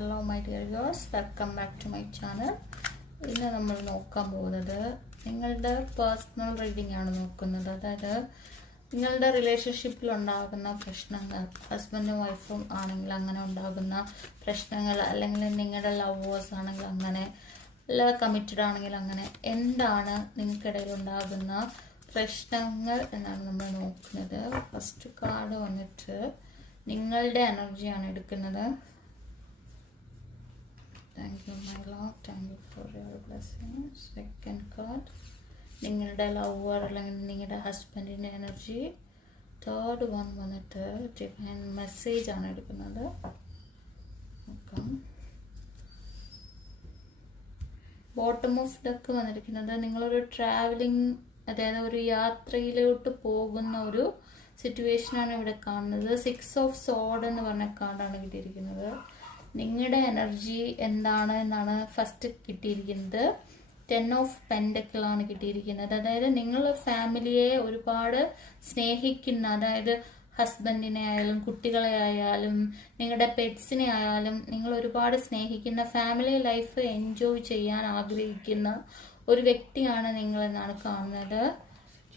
Hello my dear viewers, welcome back to my channel. ഇന്ന് നമ്മൾ നോക്കാൻ പോകുന്നത് നിങ്ങളുടെ പേഴ്സണൽ റീഡിംഗ് ആണ് നോക്കുന്നത്. അതായത് നിങ്ങളുടെ റിലേഷൻഷിപ്പിൽ ഉണ്ടാകുന്ന പ്രശ്നങ്ങൾ, ഹസ്ബൻഡും വൈഫും ആണെങ്കിൽ അങ്ങനെ ഉണ്ടാകുന്ന പ്രശ്നങ്ങൾ, അല്ലെങ്കിൽ നിങ്ങളുടെ ലവേഴ്സ് ആണെങ്കിൽ അങ്ങനെ, അല്ല കമ്മിറ്റഡ് ആണെങ്കിൽ അങ്ങനെ, എന്താണ് നിങ്ങൾക്കിടയിൽ ഉണ്ടാകുന്ന പ്രശ്നങ്ങൾ എന്നാണ് നമ്മൾ നോക്കുന്നത്. ഫസ്റ്റ് കാർഡ് വന്നിട്ട് നിങ്ങളുടെ എനർജിയാണ് എടുക്കുന്നത്. Thank you my love, thank you for your blessings. Second card, നിങ്ങളുടെ ലവർ അല്ലെങ്കിൽ നിങ്ങളുടെ ഹസ്ബൻഡിൻ്റെ എനർജി. തേർഡ് വൺ വന്നിട്ട് ഡിവൈൻ മെസ്സേജ് ആണ് എടുക്കുന്നത്. ബോട്ടം ഓഫ് ഡെക്ക് വന്നിരിക്കുന്നത് നിങ്ങളൊരു ട്രാവലിംഗ്, അതായത് ഒരു യാത്രയിലോട്ട് പോകുന്ന ഒരു സിറ്റുവേഷനാണ് ഇവിടെ കാണുന്നത്. 6 ഓഫ് സോഡ് എന്ന് പറഞ്ഞ കാർഡാണ് കിട്ടിയിരിക്കുന്നത്. നിങ്ങളുടെ എനർജി എന്താണ് എന്നാണ് ഫസ്റ്റ് കിട്ടിയിരിക്കുന്നത്. 10 ഓഫ് പെൻഡക്കിൾ ആണ് കിട്ടിയിരിക്കുന്നത്. അതായത് നിങ്ങൾ ഫാമിലിയെ ഒരുപാട് സ്നേഹിക്കുന്ന, അതായത് ഹസ്ബൻഡിനെ ആയാലും കുട്ടികളെ ആയാലും നിങ്ങളുടെ പെറ്റ്സിനെ ആയാലും നിങ്ങൾ ഒരുപാട് സ്നേഹിക്കുന്ന, ഫാമിലി ലൈഫ് എൻജോയ് ചെയ്യാൻ ആഗ്രഹിക്കുന്ന ഒരു വ്യക്തിയാണ് നിങ്ങളെന്നാണ് കാണുന്നത്.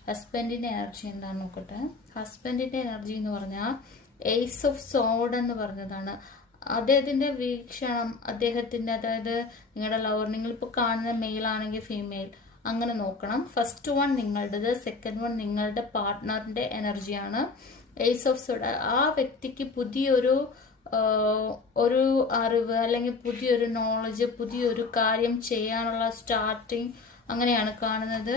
ഹസ്ബൻഡിന്റെ എനർജി എന്താണെന്ന് നോക്കട്ടെ. ഹസ്ബൻഡിന്റെ എനർജി എന്ന് പറഞ്ഞാൽ ഏസ് ഓഫ് സോഡ് എന്ന് പറഞ്ഞതാണ്. അദ്ദേഹത്തിന്റെ വീക്ഷണം, അദ്ദേഹത്തിന്റെ, അതായത് നിങ്ങളുടെ ലവർ, നിങ്ങളിപ്പോൾ കാണുന്ന മെയിൽ ആണെങ്കിൽ ഫീമെയിൽ, അങ്ങനെ നോക്കണം. ഫസ്റ്റ് വൺ നിങ്ങളുടേത്, സെക്കൻഡ് വൺ നിങ്ങളുടെ പാർട്ട്ണറിന്റെ എനർജിയാണ്. ഏസ് ഓഫ് സോഡ് ആ വ്യക്തിക്ക് പുതിയൊരു ഒരു അറിവ് അല്ലെങ്കിൽ പുതിയൊരു നോളജ്, പുതിയൊരു കാര്യം ചെയ്യാനുള്ള സ്റ്റാർട്ടിങ് അങ്ങനെയാണ് കാണുന്നത്.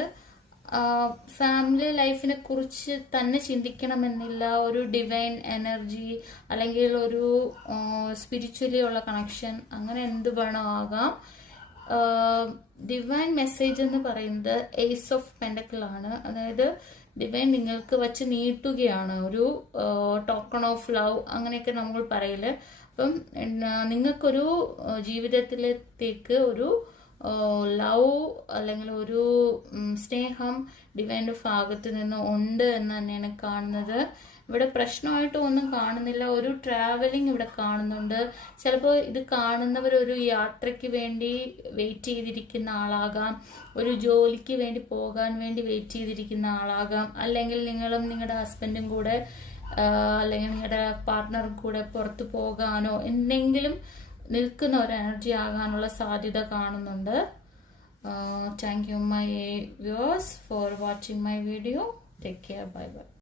ഫാമിലി ലൈഫിനെ കുറിച്ച് തന്നെ ചിന്തിക്കണമെന്നില്ല. ഒരു ഡിവൈൻ എനർജി അല്ലെങ്കിൽ ഒരു സ്പിരിച്വലി ഉള്ള കണക്ഷൻ, അങ്ങനെ എന്ത് വേണോ ആകാം. ഡിവൈൻ മെസ്സേജ് എന്ന് പറയുന്നത് ഏസ് ഓഫ് പെൻഡക്കിൾ ആണ്. അതായത് ഡിവൈൻ നിങ്ങൾക്ക് വച്ച് നീട്ടുകയാണ്, ഒരു ടോക്കൺ ഓഫ് ലവ് അങ്ങനെയൊക്കെ നമ്മൾ പറയില്ലേ. അപ്പം നിങ്ങൾക്കൊരു ജീവിതത്തിലേക്ക് ഒരു ലവ് അല്ലെങ്കിൽ ഒരു സ്നേഹം ഡിവൈൻ്റെ ഭാഗത്ത് നിന്ന് ഉണ്ട് എന്ന് തന്നെയാണ് കാണുന്നത്. ഇവിടെ പ്രശ്നമായിട്ട് ഒന്നും കാണുന്നില്ല. ഒരു ട്രാവലിംഗ് ഇവിടെ കാണുന്നുണ്ട്. ചിലപ്പോൾ ഇത് കാണുന്നവർ ഒരു യാത്രയ്ക്ക് വേണ്ടി വെയിറ്റ് ചെയ്തിരിക്കുന്ന ആളാകാം, ഒരു ജോലിക്ക് വേണ്ടി പോകാൻ വേണ്ടി വെയിറ്റ് ചെയ്തിരിക്കുന്ന ആളാകാം, അല്ലെങ്കിൽ നിങ്ങളും നിങ്ങളുടെ ഹസ്ബൻഡും കൂടെ അല്ലെങ്കിൽ നിങ്ങളുടെ പാർട്ട്ണറും കൂടെ പുറത്ത് പോകാനോ എന്തെങ്കിലും നിൽക്കുന്ന ഒരു എനർജി ആകാനുള്ള സാധ്യത കാണുന്നുണ്ട്. Thank you my viewers for watching my video. Take care, bye bye.